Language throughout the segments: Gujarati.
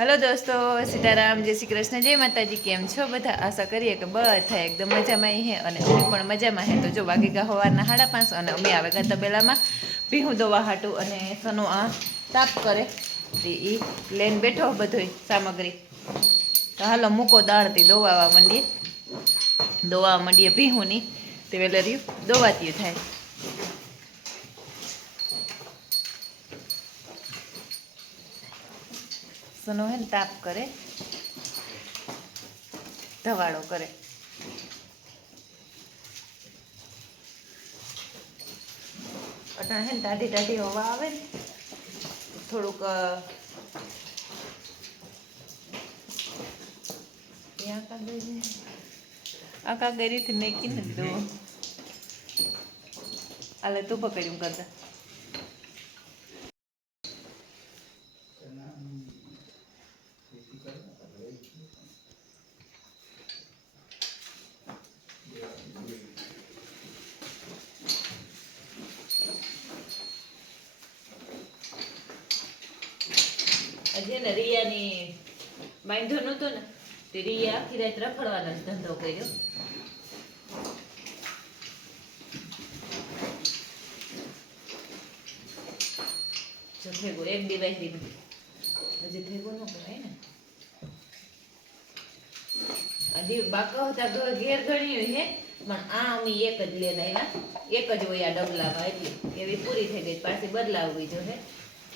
હેલો દોસ્તો, સીતારામ, જય શ્રી કૃષ્ણ, જય માતાજી, કેમ છો? બધા આશા કરીએ કે બધા એકદમ મજામાં હે અને અમે પણ મજામાં હે. તો જો વાગી ગયા હોવાના સાડા પાંચ અને અમે આવે ગયા તબેલામાં. ભીહું દવા હાટું અને સનો આ તાપ કરે. તે એ લઈને બેઠો બધોય સામગ્રી. તો હાલો મૂકો દાણથી દોવાવા માંડીએ. દોવા માંડીએ ભીહુંની. તે વેલર્યું દોવાતી થાય. સનો હે ને તાપ કરે. ધવાડો કરે. અટાણ હે ને ટાઢી ટાઢી હવા આવે ને, થોડુંક. આ કાગરીથી મેકીને દો આલે તું પકડ્યું કરતા હજી ને રિયાની બાંધો નહોતો ને તે રિયા આખી રાત રખડવાનો જ ધંધો કર્યો. જો ભેગો, એક ડિવાઈસ હજી ન બાકા હતા ઘેર હે, પણ આ અમે એક જ લઈને આવ્યા એક જ હોય આ ડબલામાં એવી પૂરી થઈ ગઈ, પાછી બદલાવવી જો હે.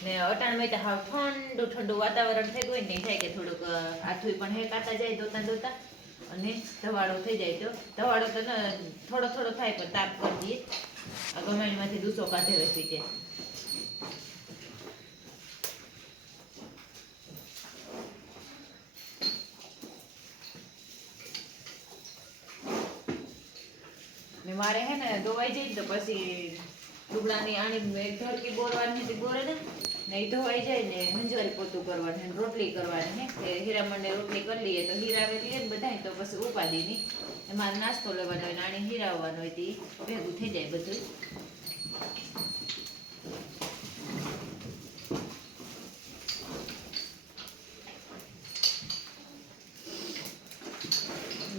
ને અટાણ મેં હાવ ઠંડુ ઠંડુ વાતાવરણ થઈ ગયું ને થાય કે થોડુંક હાથું પણ હેકાતા જાય દોતા દોતા અને ધવાડો થઈ જાય તો. ધવાડો તો થોડો થોડો થાય પણ તાપ કરી દઈએ. આ ગમાણીમાંથી દૂસો કાઢે જાય મારે હે ને ધોવાઈ જાય તો પછી ડુબળાની આણી ધરકી બોરવાની હતી બોરે ને ને એ ધોવાઈ જાય ને હંજવારી પોતું કરવાનું ને રોટલી કરવાની હે હીરામણને રોટલી કરી લઈએ તો હીરાવે લઈએ ને બધાય, તો પછી ઉપાદીની એમાં નાસ્તો લેવાનો હોય ને આણી હીરાવવાનો હોય તે ભેગું થઈ જાય બધું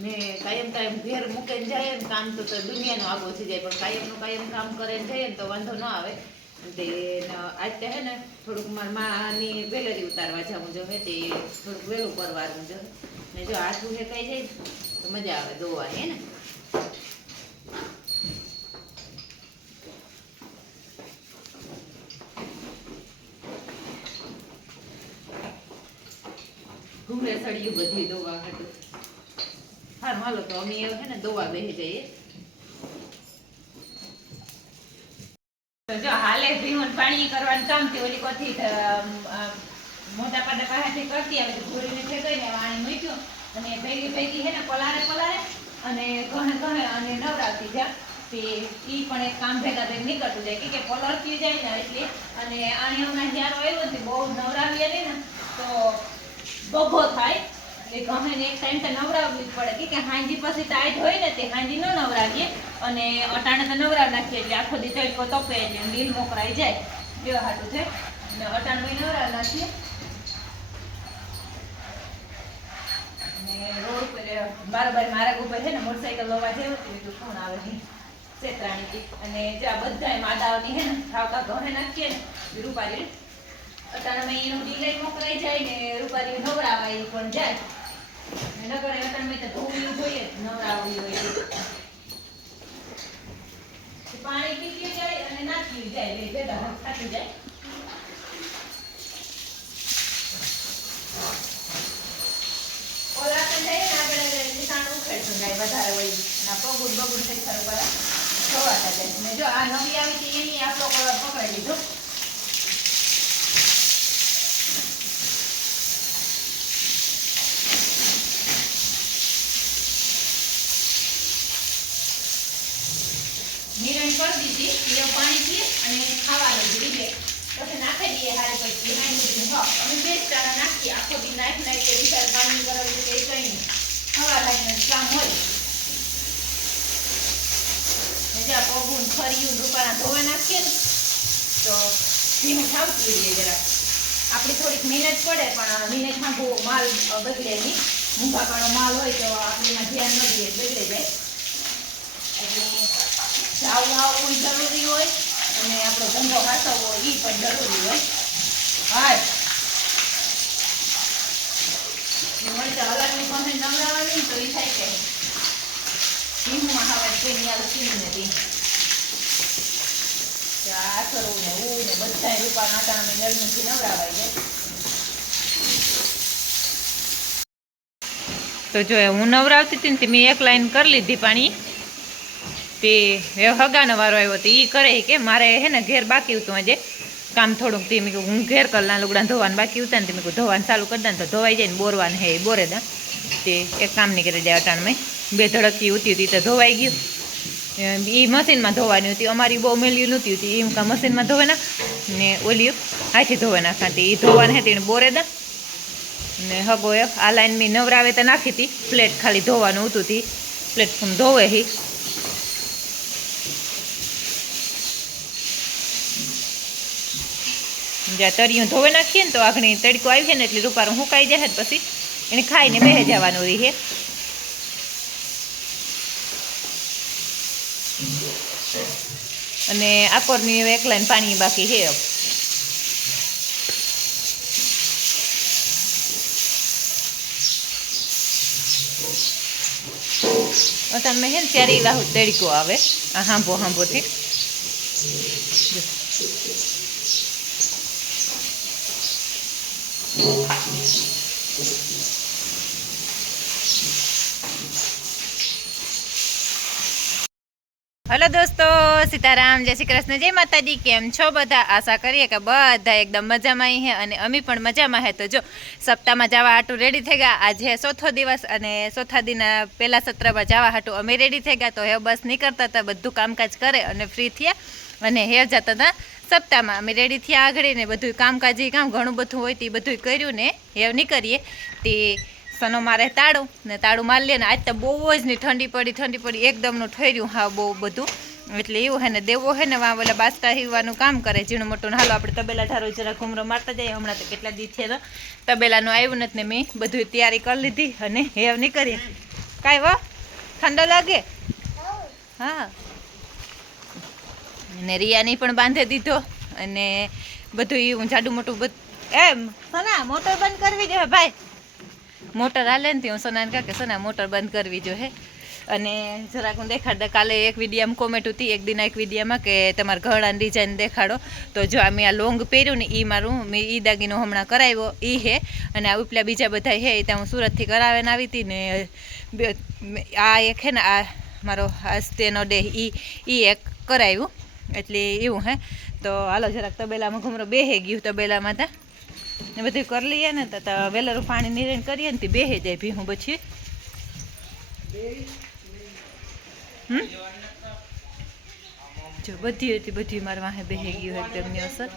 ને કાયમ ઘેર મૂકીને જાય ને કામ તો દુનિયાનો આગો થઈ જાય, પણ કાયમનું કાયમ કામ કરે જઈએ ને તો વાંધો ન આવે. તે આજ તો હે ને થોડુંક મારા માની વેલેરી ઉતારવા જવું જો હે તે થોડુંક વહેલું કરવાનું જો ને જો હાથું કઈ જાય તો મજા આવે ધોવાની, હે ને. ઘૂમરે સળિયું બધી દોવા હાટું. હારું હાલો, તો અમે હે ને દોવા બેસી જઈએ. જો, હાલે ભીમન પાણી કરવાનું કામથી ઓલી કોથી મોટા પાડા પાસેથી કરતી આવે, તો ઘોડીને ફેંકાઈ ને વાણી મૂક્યું, અને ભેગી ભેગી હે ને પલારે પલારે અને ઘણે ઘણે અને નવરાવતી જા તે ઈ પણ એક કામ ભેગા ભેગ નીકળતું જાય કે કે પલળતી જાય ને એટલે, અને આણી હમણાં જ્યારે આવ્યો ને બહુ નવરાવીએ ને, તો બભો થાય. એટલે ગમે એક ટાઈમ તો નવરાવવી પડે. કે હાંજી પછી ટાઈટ હોય ને તે હાંજી ન નવરાવીએ. અને અટાણે તો નવરાવ નાખીએ એટલે આખો દી તડકો તપે એટલે લીલ મોકરાઈ જાય. બે હાટું છે. અટાણે અને બાર બાર મારા ને મોટરસાઇકલ લવા જેવું બીજું કોણ આવે છેતરાણીથી અને જ્યાં બધાય માદાઓની હે ને ખાવતા નાખીએ ને રૂપારી અટાણામાં એનું મોકલાઈ જાય ને રૂપારી નવરાવાય પણ જાય. નગર અટાણમાં જોઈએ નવરાવવી પાણી પીતી જાય અને ઓલા પણ જાય ને વધારે હોય. ના પગુડ બગુડ થઈ ખરું ખવાતા જો આ નવી આવી હતી, એની આપણો કલર પકડી લીધો. નિરણ કરી દીધી એ પાણી પીએ અને ખાવાનું દીધી પછી નાખી દઈએ હારે પછી behind દીધું હા, અમે બે જ નાખીએ. આખો દી નાખ નાખ કે વિચાર નહીં કરાવી કે કંઈ હવા લાઈને કામ હોય. જ્યાં પગું ફર્યું રૂપાના ધોવા નાખીએ ને, તો ધીમે ખાવતી રહીએ જરા આપણી થોડીક મહેનત પડે, પણ મહેનતમાં બહુ માલ બગડે નહીં. મૂંઘાકાળો માલ હોય તો આપણે એમાં ધ્યાન ન દઈએ, બગડે જાય. એટલે ચાવવું આવવું જરૂરી હોય અને આપણો ધંધો હાચવવો એ પણ જરૂરી હોય. હા તો એ જો હું નવરાવતી હતી ને મેં એક લાઈન કરી લીધી પાણી. તે હગાનો વારો આવ્યો તો એ કરે કે મારે હે ને ઘેર બાકી હતું આજે. કામ થોડુંક તે મેં હું ઘેર કરના લુગડા ધોવાનું બાકી હતા ને તે મેં ધોવાનું ચાલુ કરી દે તો ધોવાઈ જાય ને બોરવાનું હે બોરે દા. તે એક કામ નહીં કરી દે અટાણમાં. બે ધડકી ઉતી હતી તો ધોવાઈ ગયું. એ મશીનમાં ધોવાની હતી, અમારી બહુ મેલ્યું નહોતી હતી એમ કાં મશીનમાં ધોવે ના. ને ઓલી હાથે ધોવે નાખાતી એ ધોવાની હતી એને બોરે દા. ને હગો એ આ લાઈન મેં નવરાવે તો નાખી હતી, પ્લેટ ખાલી ધોવાનું હતું હતી પ્લેટફોર્મ ધોવે હી. જ્યાં તરિયું ધોવે નાખીએ ને તો આગળ તડકો આવી ને એટલે રૂપારું હુકાઈ જાય પછી એને ખાઈને બે જવાનું રહે અને આકોરની એક લાઈન પાણી બાકી છે. તમે હે ને ત્યારે વાહુ તડકો આવે. આ હાંભો હાંભોથી. હલો દોસ્તો, સીતારામ, જય શ્રી કૃષ્ણ, જય માતાજી, કેમ છો બધા? આશા કરીએ કે બધા એકદમ મજામાં હે અને અમે પણ મજામાં હે. તો જો, સપ્તાહમાં જવા હાટું રેડી થઈ ગયા. આજે ચોથો દિવસ અને ચોથા દિના પહેલા સત્રમાં જવા હાટું અમે રેડી થઈ ગયા. તો હે બસ નીકળતા હતા, બધું કામકાજ કરે અને ફ્રી થયા. અને હે જતા હતા. સપ્તાહમાં અમે રેડી થયા આગળ ને બધું એ કામ ઘણું બધું હોય તે બધું કર્યું ને, હેવ નીકળીએ. તે સનો મારે તાળું ને તાળું મારી લે ને આજ તો બહુ જ નહીં ઠંડી પડી ઠંડી પડી, એકદમનું ઠર્યું હા બહુ બધું. એટલે એવું હે ને દેવો હે ને વાં ઓલા બાસ્તા હીવાનું કામ કરે, ઝીણું મોટું ને હાલો આપણે તબેલા ઠારો જરા ઘૂમરો મારતા જઈએ, હમણાં તો કેટલા દી થયા તબેલાનું આવ્યું નથી ને મેં બધું તૈયારી કરી લીધી અને હેવ નહીં કરીએ કાંઈ વા ઠંડો લાગે? હા. અને રિયાની પણ બાંધી દીધો. અને બધું હું જાડું મોટું બધું એમ, સોના, મોટર બંધ કરવી જોઈએ ભાઈ. મોટર હાલે ને હું સોનાને કહે કે, સોના, મોટર બંધ કરવી જોઈએ અને જરાક હું દેખાડતા કાલે એક વિડીયામાં કોમેન્ટ હતી એક દિના એક વિડીયામાં કે, તમારા ઘરડાની ડિઝાઇન દેખાડો. તો જો આ મેં આ લોંગ પહેર્યું ને એ મારું, મેં ઈ દાગીનો હમણાં કરાવ્યો એ હે. અને આ ઉપલા બીજા બધા હે એ ત્યાં હું સુરતથી કરાવીને આવી હતી ને આ એક હે ને, આ મારો હસ્તેનો ડે એ એ એક કરાવ્યું. એટલે એવું, હે? તો હાલો, જરાક તબેલામાં ઘૂમરો બેહે ગયું તબેલામાં તા. ને બધું કરી લઈએ ને, તો વેલરું પાણી નિરણ કરીએ ને, તે બેહે જાય ભીહું પછી. હમ? જો બધી હતી, બધી મારા વાહે બેહી ગયું હોય તેમની અસર.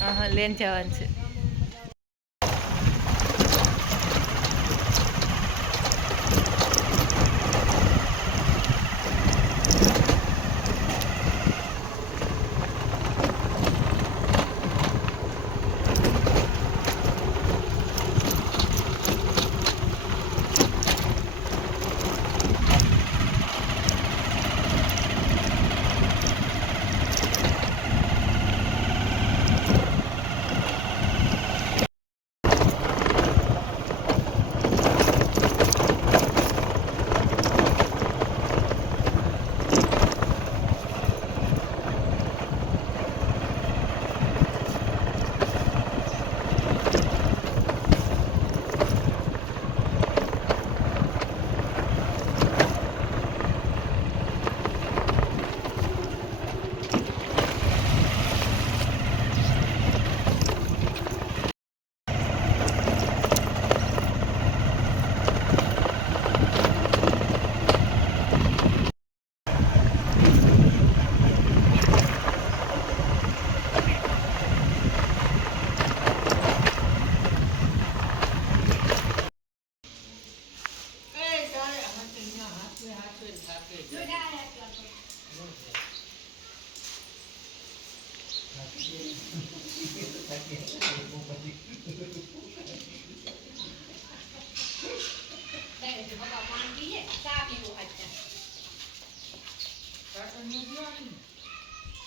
હા લેન જવાનું છે.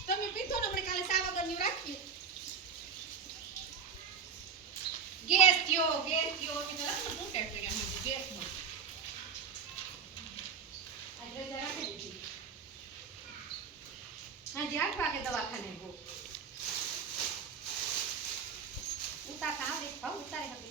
તમે પીધો ને આપણે કાલે સાવા રાખીએ. ગેસ થયો ગેસ થયો. ને ગેસ નો આજે જરા કે દીધી હા દવાખાને ગો. ઉતા કાં રે ઉતારે હવે.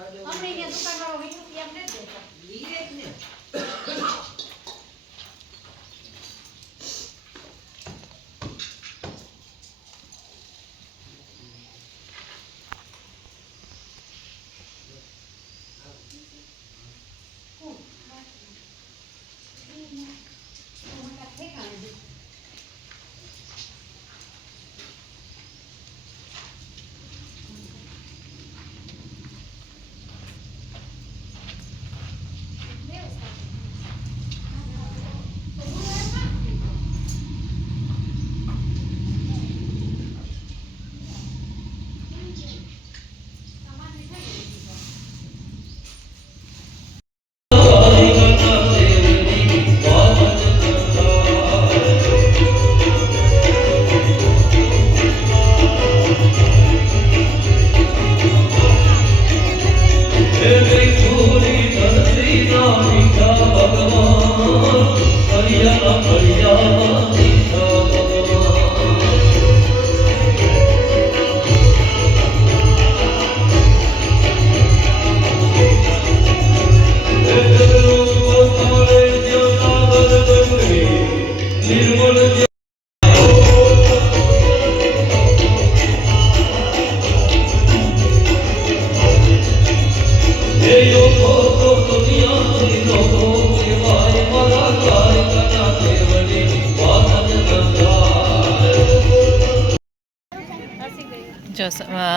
અમને અહીંયા દુકાનવાળો વીસ રૂપિયા નથી દેતો.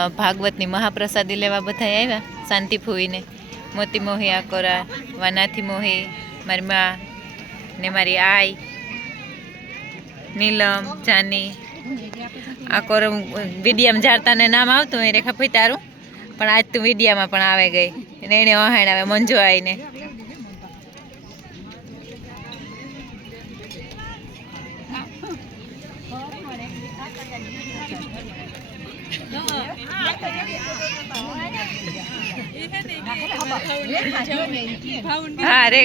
ભાગવતની મહાપ્રસાદી લેવા બધા આવ્યા, શાંતિ ફૂવીને મોતી મોહી, આકોરા, વાનાથી મોહી મારી મા ને મારી આઈ, નીલમ, જાની, આકોર વિડિયામાં જાણતાને નામ આવતું એ રેખા તારું, પણ આજ તું વિડીયામાં પણ આવે ગઈ. અને એને વહાણ આવે, મંજુ આવીને હા રે.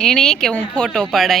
એને કે હું ફોટો પાડા